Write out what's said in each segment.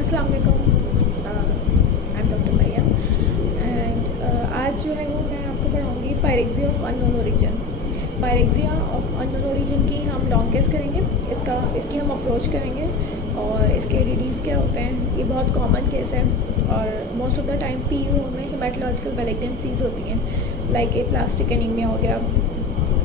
अस्सलाम वालेकुम। I am doctor Mariam and आज जो है वो मैं आपको पढ़ाऊँगी pyrexia of unknown origin. Pyrexia of unknown origin की हम लॉन्ग केस करेंगे, इसकी हम अप्रोच करेंगे और इसके डीडीज़ क्या होते हैं। ये बहुत कॉमन केस है और most of the time PU में हेमेटोलॉजिकल मैलिग्नेंसीज होती हैं, लाइक ए प्लास्टिक एनीमिया हो गया,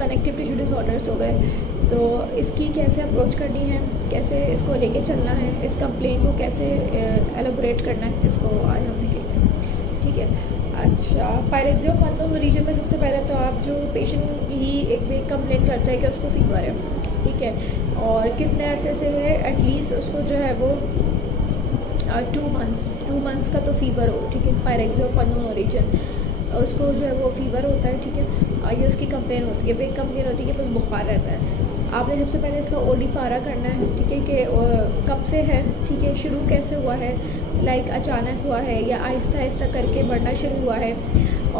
कनेक्टिव टिश्यू डिसऑर्डर्स हो गए। तो इसकी कैसे अप्रोच करनी है, कैसे इसको लेके चलना है, इस कंप्लेन को कैसे एलोबरेट करना है, इसको आज हम देखेंगे। ठीक है। अच्छा, पायरेक्सिया ऑफ अननोन ओरिजिन में सबसे पहले तो आप जो पेशेंट ही एक कंप्लेन करता है कि उसको फीवर है, ठीक है, और कितने अरसे से है, एटलीस्ट उसको जो है वो 2 मंथ्स का तो फीवर हो, ठीक है। पायरेक्सिया ऑफ अननोन ओरिजिन उसको जो है वो फीवर होता है, ठीक है। ये उसकी कंप्लेन होती है, वेग कंप्लेन होती है कि बस बुखार रहता है। आपने सबसे पहले इसका ओडी पारा करना है, ठीक है, कि कब से है, ठीक है, शुरू कैसे हुआ है, लाइक अचानक हुआ है या आहिस्ता आहिस्ता करके बढ़ना शुरू हुआ है।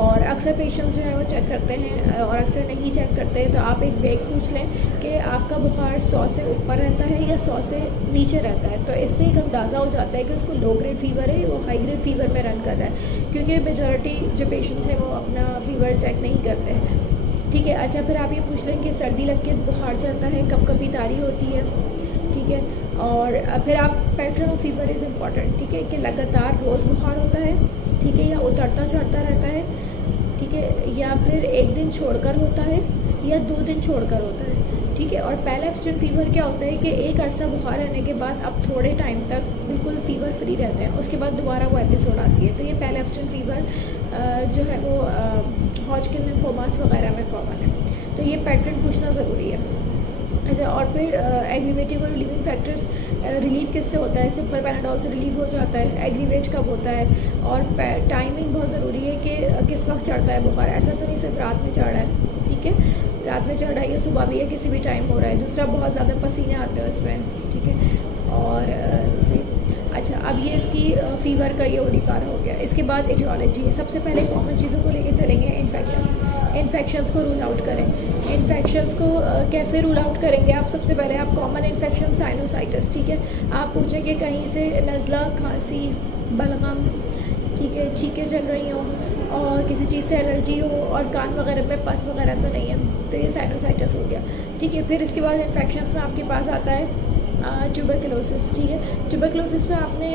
और अक्सर पेशेंट्स जो है वो चेक करते हैं और अक्सर नहीं चेक करते, तो आप एक वेग पूछ लें कि आपका बुखार 100 से ऊपर रहता है या 100 से नीचे रहता है। तो इससे एक अंदाज़ा हो जाता है कि उसको लो ग्रेड फीवर है, वो हाई ग्रेड फीवर में रन कर रहा है, क्योंकि मेजॉरिटी जो पेशेंट्स हैं वो अपना फीवर चेक नहीं करते हैं, ठीक है। अच्छा, फिर आप ये पूछ लें कि सर्दी लग के बुखार चढ़ता है, कब कभी तारी होती है, ठीक है। और फिर आप pattern of fever is important, ठीक है, कि लगातार रोज़ बुखार होता है, ठीक है, या उतरता चढ़ता रहता है, ठीक है, या फिर एक दिन छोड़कर होता है या 2 दिन छोड़कर होता है, ठीक है। और पैलेब्स्टेंट फीवर क्या होता है कि एक अरसा बुखार रहने के बाद अब थोड़े टाइम तक बिल्कुल फीवर फ्री रहते हैं, उसके बाद दोबारा वो एपिसोड आती है। तो ये पैलेब्स्टेंट फीवर जो है वो हॉजकिन लिम्फोमास वगैरह में कॉमन है, तो ये पैटर्न पूछना ज़रूरी है। अच्छा, और फिर एग्रीवेटिव और रिलीविंग फैक्टर्स, रिलीव किससे होता है, सिंपल पैनाडोल से रिलीव हो जाता है। एग्रीवेट कब होता है, और टाइमिंग बहुत ज़रूरी है कि किस वक्त चढ़ता है बुखार। ऐसा तो नहीं सिर्फ रात में चढ़ रहा है, ठीक है, रात में चढ़ रहा है या सुबह भी है, किसी भी टाइम हो रहा है। दूसरा, बहुत ज़्यादा पसीने आते हैं उसमें, ठीक है। और अच्छा, अब ये इसकी फ़ीवर का ये ओडी पारा हो गया। इसके बाद एटियोलॉजी है। सबसे पहले कॉमन चीज़ों को लेके चलेंगे, इन्फेक्शंस को रूल आउट करें। इन्फेक्शंस को कैसे रूल आउट करेंगे आप? सबसे पहले आप कॉमन इन्फेक्शन साइनोसाइटिस, ठीक है, आप पूछें कि कहीं से नज़ला, खांसी, बलगम, ठीक है, छींकें चल रही हों और किसी चीज़ से एलर्जी हो और कान वगैरह में पस वगैरह तो नहीं है, तो ये साइनोसाइटिस हो गया, ठीक है। फिर इसके बाद इन्फेक्शंस में आपके पास आता है ट्यूबरकुलोसिस, ठीक है। ट्यूबरकुलोसिस में आपने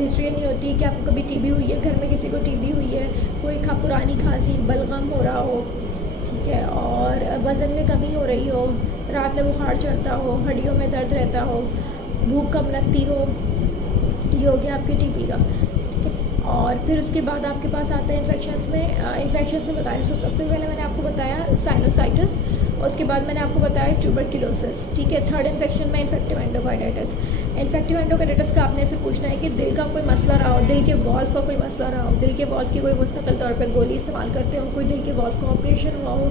हिस्ट्री नहीं होती है कि आपको कभी टीबी हुई है, घर में किसी को टीबी हुई है, कोई पुरानी खांसी, बलगम हो रहा हो, ठीक है, और वज़न में कमी हो रही हो, रात में बुखार चढ़ता हो, हड्डियों में दर्द रहता हो, भूख कम लगती हो, ये हो गया आपके टीबी का, ठीक है। और फिर उसके बाद आपके पास आता है इन्फेक्शंस में बताया। तो सबसे पहले मैंने आपको बताया साइनोसाइटिस, उसके बाद मैंने आपको बताया ट्यूबरकुलोसिस, ठीक है। थर्ड इन्फेक्शन में इन्फेक्टिव एंडोकार्डाइटिस। इन्फेक्टिव एंडोकार्डाइटिस का आपने से पूछना है कि दिल का कोई मसला रहा हो, दिल के वॉल्व का कोई मसला रहा हो, दिल के वॉल्व की कोई मुस्तकिल तौर पर गोली इस्तेमाल करते हो, कोई दिल के वॉल्व का ऑपरेशन हुआ हो,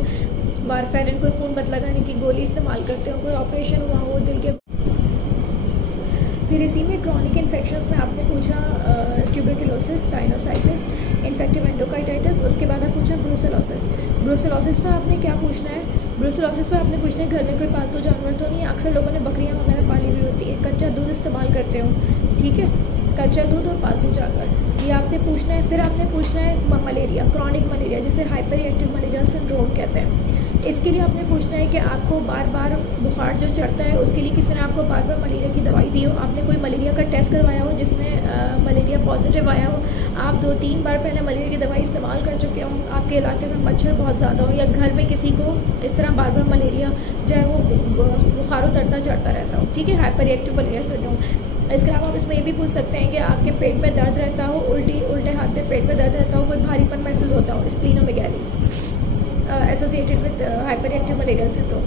वारफेरिन कोई खून बदला करने की गोली इस्तेमाल करते हो, कोई ऑपरेशन हुआ हो दिल के। फिर इसी में क्रॉनिक इन्फेक्शंस में आपने पूछा ट्यूबरकुलोसिस, साइनोसाइटिस, इन्फेक्टिव एंडोकार्डाइटिस। उसके बाद आप पूछा ब्रूसेलोसिस। ब्रूसेलोसिस में आपने क्या पूछना है? ब्रूसेलोसिस में आपने पूछना है घर में कोई पालतू जानवर तो नहीं। अक्सर लोगों ने बकरियां वगैरह पाली हुई होती है, कच्चा दूध इस्तेमाल करते हो, ठीक है, कच्चा दूध और पालतू जानवर, ये आपने पूछना है। फिर आपने पूछना है मलेरिया, क्रॉनिक मलेरिया, जिसे हाइपर रिएक्टिव मलेरियल सिंड्रोम कहते हैं। इसके लिए आपने पूछना है कि आपको बार बार बुखार जो चढ़ता है उसके लिए किसी ने आपको बार बार मलेरिया की दवाई दी हो, आपने कोई मलेरिया का टेस्ट करवाया हो जिसमें मलेरिया पॉजिटिव आया हो, आप 2-3 बार पहले मलेरिया की दवाई इस्तेमाल कर चुके हो, आपके इलाके में मच्छर बहुत ज़्यादा हो, या घर में किसी को इस तरह बार बार मलेरिया जो है वो बुखार उतरता चढ़ता रहता हो, ठीक है, हाइपर रिएक्टिव मलेरिया सिंड्रोम। इसके अलावा आप इसमें ये भी पूछ सकते हैं कि आपके पेट में दर्द रहता हो, उल्टे हाथ में पेट में दर्द रहता हो, कोई भारीपन महसूस होता हो, splenomegaly associated with hyper reactive malarial syndrome,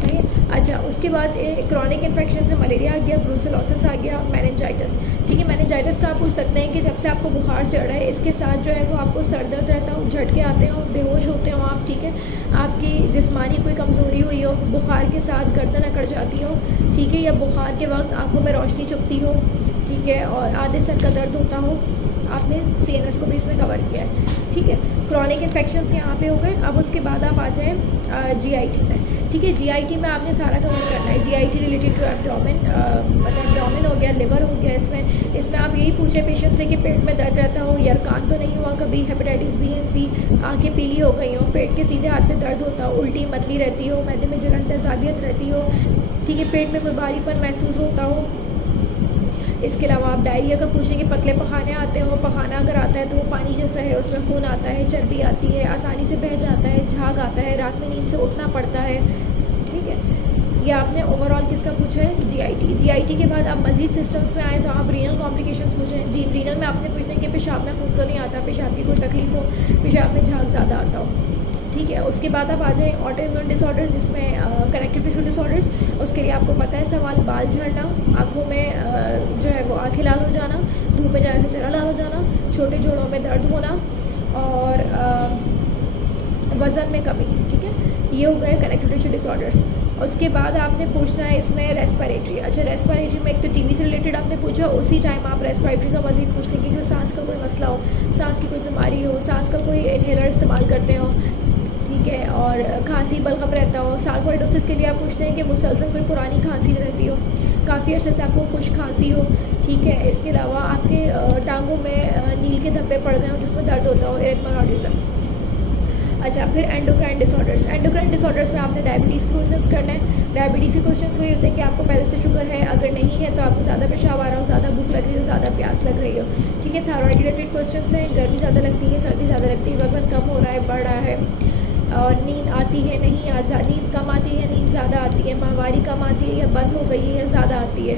सही है। अच्छा, उसके बाद क्रॉनिक इन्फेक्शन से मलेरिया आ गया, ब्रूसेलोसिस आ गया, मेनिंजाइटिस, ठीक है। मेनिंजाइटिस का आप पूछ सकते हैं कि जब से आपको बुखार चढ़ रहा है इसके साथ जो है वो आपको सर दर्द रहता हो, झटके आते हो, बेहोश होते हो आप, ठीक है, आपकी जिस्मानी कोई कमज़ोरी हुई हो, बुखार के साथ गर्दन अकड़ जाती हो, ठीक है, या बुखार के वक्त आंखों में रोशनी चुभती हो, ठीक है, और आधे सर का दर्द होता हो, आपने CNS को भी इसमें कवर किया है, ठीक है। क्रॉनिक इन्फेक्शंस यहाँ पे हो गए। अब उसके बाद आप आ जाएँ GIT में, ठीक है। GIT में आपने सारा कवर करना है। GIT रिलेटेड टू एब्डोमेन, मतलब एब्डोमेन हो गया, लिवर हो गया इसमें आप यही पूछे पेशेंट से कि पेट में दर्द रहता हो, यरकान तो नहीं हुआ कभी, हेपेटाइटिस बी एंड सी, आँखें पीली हो गई हो, पेट के सीधे हाथ पे दर्द होता हो, उल्टी मतली रहती हो, मैदे में जलन तेजाबियत रहती हो, ठीक है, पेट में कोई भारीपन महसूस होता हो। इसके अलावा आप डायरिया का पूछेंगे, पतले पखाने आते हो, पखाना अगर आता है तो वो पानी जैसा है, उसमें खून आता है, चर्बी आती है, आसानी से बह जाता है, झाग आता है, रात में नींद से उठना पड़ता है, ठीक है। या आपने ओवरऑल किसका पूछा है, जीआईटी के बाद आप मजीद सिस्टम्स में आए तो आप रीनल कॉम्प्लिकेशंस पूछें। जी रीनल में आपने पूछते हैं कि पेशाब में खून तो नहीं आता, पेशाब की कोई तकलीफ हो, पेशाब में झाग ज़्यादा आता हो, ठीक है। उसके बाद आप आ जाएँ ऑटो इम्यून डिसऑर्डर्स, जिसमें कनेक्टिव टिश्यू डिसऑर्डर्स। उसके लिए आपको पता है सवाल, बाल झड़ना, आँखों में जो है वो आँखें लाल हो जाना, धूप में जाने से चेहरा लाल हो जाना, छोटे जोड़ों में दर्द होना और वज़न में कमी, ठीक है। ये हो गए कनेक्टिव टिश्यू डिसऑर्डर्स। उसके बाद आपने पूछना है इसमें रेस्पिरेटरी। अच्छा, रेस्पिरेटरी में एक तो टीबी से रिलेटेड आपने पूछा, उसी टाइम आप रेस्पिरेटरी का मज़ीद पूछ लेंगे कि सांस का कोई मसला हो, सांस की कोई बीमारी हो, सांस का कोई इनहेलर इस्तेमाल करते हो, ठीक है, और खांसी बलगम रहता हो। सार्कोइडोसिस के लिए आप पूछते हैं कि मुसलसल कोई पुरानी खांसी रहती हो, काफ़ी अर्से से आपको खुश खांसी हो, ठीक है। इसके अलावा आपके टांगों में नील के धब्बे पड़ गए हो जिसमें दर्द होता हो, एरिथमाइडिज्म। अच्छा, फिर एंडोक्राइन डिसऑर्डर्स में आपने डायबिटीज़ के क्वेश्चंस करना है। डायबिटीज़ के क्वेश्चंस वही होते हैं कि आपको पहले से शुगर है, अगर नहीं है तो आपको ज़्यादा पेशाब आ रहा हो, ज़्यादा भूख लग रही हो, ज़्यादा प्यास लग रही हो, ठीक है। थायराइड रिलेटेड क्वेश्चंस हैं, गर्मी ज़्यादा लगती है, सर्दी ज़्यादा लगती है, वज़न कम हो रहा है, बढ़ रहा है, और नींद आती है नहीं, नींद कम आती है, नींद ज़्यादा आती है, माहवारी कम आती है या बंद हो गई है या ज़्यादा आती है,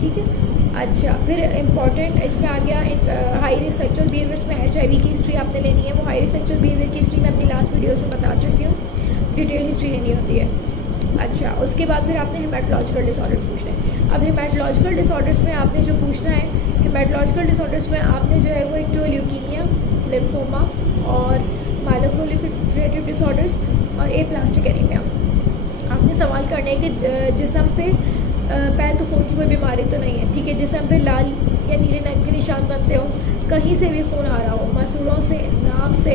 ठीक है। अच्छा, फिर इम्पॉर्टेंट इसमें आ गया हाई रिस्क सेक्सुअल बिहेवियर्स में HIV की हिस्ट्री आपने लेनी है। वो हाई रिस्क सेक्सुअल बिहेवियर की हिस्ट्री मैं अपनी लास्ट वीडियो से बता चुकी हूँ, डिटेल हिस्ट्री लेनी होती है। अच्छा, उसके बाद फिर आपने हेमेटोलॉजिकल डिसऑर्डर्स पूछने हैं। अब हेमेटोलॉजिकल डिसऑर्डर्स में आपने जो पूछना है, हेमेटोलॉजिकल डिसऑर्डर्स में आपने जो है वो एक तो ल्यूकीमिया, लिम्फोमा और माइलोप्रोलिफरेटिव डिसऑर्डर्स और एप्लास्टिक एनीमिया। आपने सवाल करना है कि जिस्म पे पैर तो खून की कोई बीमारी तो नहीं है, ठीक है, जिस्म पे लाल या नीले रंग के निशान बनते हो, कहीं से भी खून आ रहा हो, मसूड़ों से, नाक से,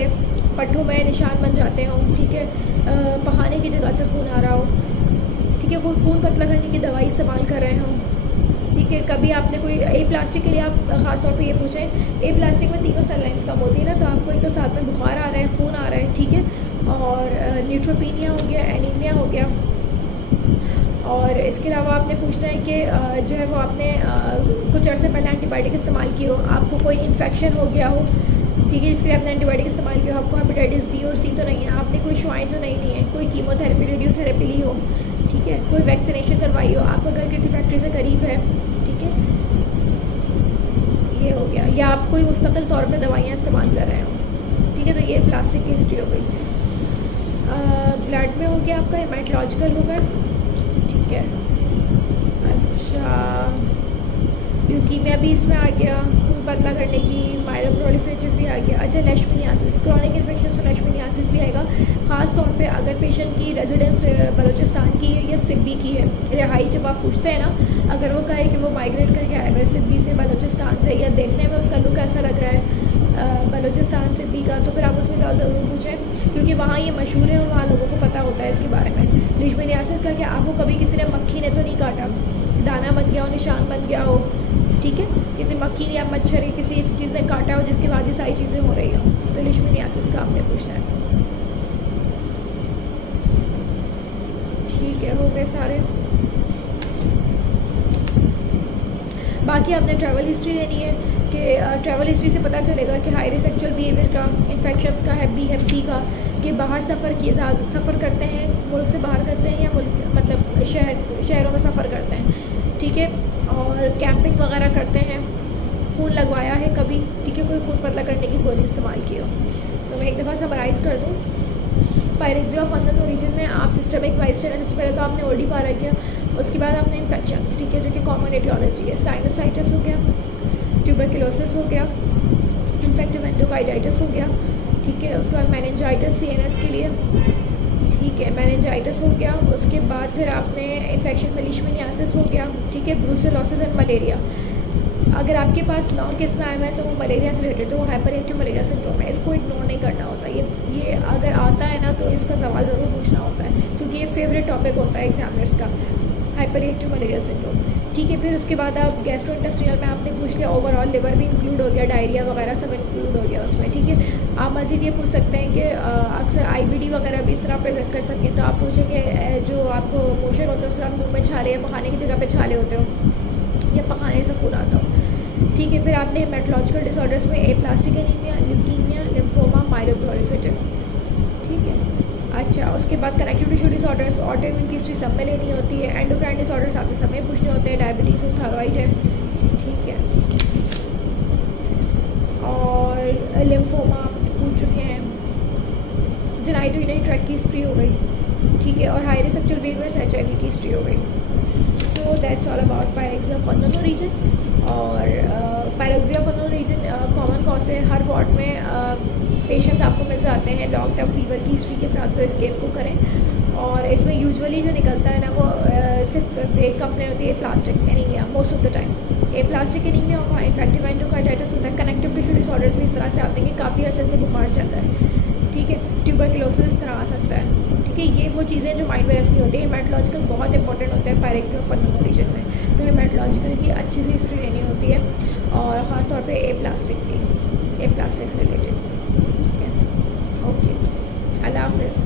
पट्टों में निशान बन जाते हो, ठीक है, पखाने की जगह से खून आ रहा हो, ठीक है, कोई खून पतला करने की दवाई इस्तेमाल कर रहे हो, ठीक है। कभी आपने कोई प्लास्टिक के लिए आप ख़ास तौर पे ये पूछें, प्लास्टिक में तीनों सेल लाइन्स कम होती है ना, तो आपको एक तो साथ में बुखार आ रहा है, खून आ रहा है, ठीक है, और न्यूट्रोपीनिया हो गया, एनीमिया हो गया। और इसके अलावा आपने पूछना है कि जो है वो आपने कुछ अर्से पहले एंटीबायोटिक इस्तेमाल की हो, आपको कोई इन्फेक्शन हो गया हो, ठीक है, जिसके लिए आपने एंटीबायोटिक इस्तेमाल किया हो, आपको हेपेटाइटिस बी और सी तो नहीं है, आपने कोई शुआएँ तो नहीं ली हैं, कोई कीमोथेरेपी, रेडियोथेरेपी ली हो, ठीक है, कोई वैक्सीनेशन करवाई हो, आपका घर किसी फैक्ट्री से करीब है, ठीक है, ये हो गया, या आप कोई मुस्तकिल तौर पे दवाइयाँ इस्तेमाल कर रहे हो, ठीक है। तो ये प्लास्टिक की हिस्ट्री हो गई। ब्लड में हो गया आपका हेमेटोलॉजिकल होगा, ठीक है। अच्छा, ल्यूकीमिया भी इसमें आ गया, खून पतला करने की, माइलोप्रोलिफरेटिव भी आ गया। अच्छा, लेशमनियासिस, क्रॉनिक इन्फेक्शन में लेशमनियासिस भी आएगा, ख़ास तौर पे अगर पेशेंट की रेजिडेंस बलूचिस्तान की है या सिब्बी की है, रिहाइश जब आप पूछते हैं ना, अगर वो कहे कि वो माइग्रेट करके आए हुए सिब्बी से, बलूचिस्तान से, या देखने में उसका लुक ऐसा लग रहा है बलूचिस्तान सिब्बी का, तो फिर आप उसमें ज़रूर पूछें, क्योंकि वहाँ ये मशहूर है और वहाँ लोगों को पता होता है इसके बारे में। लेशमनियासिस का क्या, आपको कभी किसी ने मक्खी ने तो नहीं काटा, दाना बन गया हो, निशान बन गया हो, ठीक है, किसी मक्खी ने या मच्छर या किसी इस चीज़ ने काटा हो जिसके बाद ये सारी चीज़ें हो रही हो, तो लेशमनियासिस का आपने पूछना है, ठीक है। हो गए सारे। बाकी आपने ट्रैवल हिस्ट्री लेनी है कि ट्रैवल हिस्ट्री से पता चलेगा कि हाई रिस्क सेक्सुअल बिहेवियर का, इन्फेक्शंस का, BMC का, कि बाहर सफ़र करते हैं, मुल्क से बाहर करते हैं या मुल्क मतलब शहरों में सफ़र करते हैं, ठीक है, और कैंपिंग वगैरह करते हैं, खून लगवाया है कभी, ठीक है, कोई खून पतला करने की गोली इस्तेमाल की हो। तो मैं एक दफ़ा समराइज़ कर दूँ, पायरेक्सिया ऑफ अननोन ओरिजिन में आप सिस्टमिक वाइसेरिया, सबसे पहले तो आपने ओल्डी पारा किया, उसके बाद आपने इन्फेक्शंस, ठीक है, जो कि कॉमन एटियोलॉजी है, साइनोसाइटिस हो गया, ट्यूबरकुलोसिस हो गया, इन्फेक्टिव एंडोकार्डाइटिस हो गया, ठीक है, उसके बाद मेनिंजाइटिस CNS के लिए, ठीक है, मेनिंजाइटिस हो गया। उसके बाद फिर आपने इन्फेक्शन में लीशमनियासिस हो गया, ठीक है, ब्रूसेलोसिस एंड मलेरिया। अगर आपके पास लॉन्ग केस में आया हुआ है तो वो मलेरिया से रिलेटेड, तो वो हाइपरएक्टिव मलेरिया सिंड्रोम है, इसको इग्नोर नहीं करना होता। ये अगर आता है ना तो इसका सवाल ज़रूर पूछना होता है, क्योंकि ये फेवरेट टॉपिक होता है एग्जामिनर्स का। Hyper reactive malaria syndrome. ठीक है, फिर उसके बाद आप गैस्ट्रोइंटेस्टाइनल में आपने पूछ लिया, ओवरऑल लिवर भी इंक्लूड हो गया, डायरिया वगैरह सब इंक्लूड हो गया उसमें। ठीक है, आप मज़ीद ये पूछ सकते हैं कि अक्सर IBD वगैरह भी इस तरह प्रेजेंट कर सकते हैं, तो आप पूछेंगे जो आपको मोशन होता है उसके बाद मुँह में छाले या पखाने की जगह पे छाले होते हो या पखाने से खून आता हो। ठीक है, फिर आपने हेमेटोलॉजिकल डिसऑर्डर्स में aplastic anaemia, leukaemia, lymphoma, myeloproliferative. ठीक है, अच्छा उसके बाद कनेक्टिव टिश्यू डिसऑर्डर्स, ऑटोइम्यून की हिस्ट्री सब में लेनी होती है। एंडोक्राइन डिसऑर्डर्स आपके सब में पूछने होते हैं, डायबिटीज़ और थायराइड है। ठीक है, और लिम्फोमा आप पूछ चुके हैं, जेनाइटोइनरी ट्रैक की हिस्ट्री हो गई। ठीक है, और high risk sexual behaviours HIV की हिस्ट्री हो गई। So that's all about pyrexia of unknown origin. और pyrexia of unknown origin common cause है, हर वार्ड में पेशेंट्स आपको मिल जाते हैं लॉन्ग टर्म फीवर की हिस्ट्री के साथ, तो इस केस को करें। और इसमें यूजुअली जो निकलता है ना वो सिर्फ एक कंप्लेन होती है plastic anaemia most of the time. Plastic anaemia और इन्फेक्टिव एंडोकार्डाइटिस होता है। कनेक्टिव टिश्यू डिसऑर्डर्स भी इस तरह से आते हैं कि काफ़ी अर्से से बुखार चल रहा है। ठीक है, ट्यूबरकुलोसिस इस तरह आ सकता है। ठीक है, ये वो चीज़ें जो माइंड में रखनी होती है। हेमेटोलॉजिकल बहुत इंपॉर्टेंट होता है पायरेक्सिया ऑफ अननोन ओरिजिन में, तो हेमेटोलॉजिकल की अच्छी सी हिस्ट्री लेनी होती है, और ख़ासतौर पे प्लास्टिक की, प्लास्टिक से रिलेटेड। ठीक है, ओके, अल्लाह हाफ़िज़।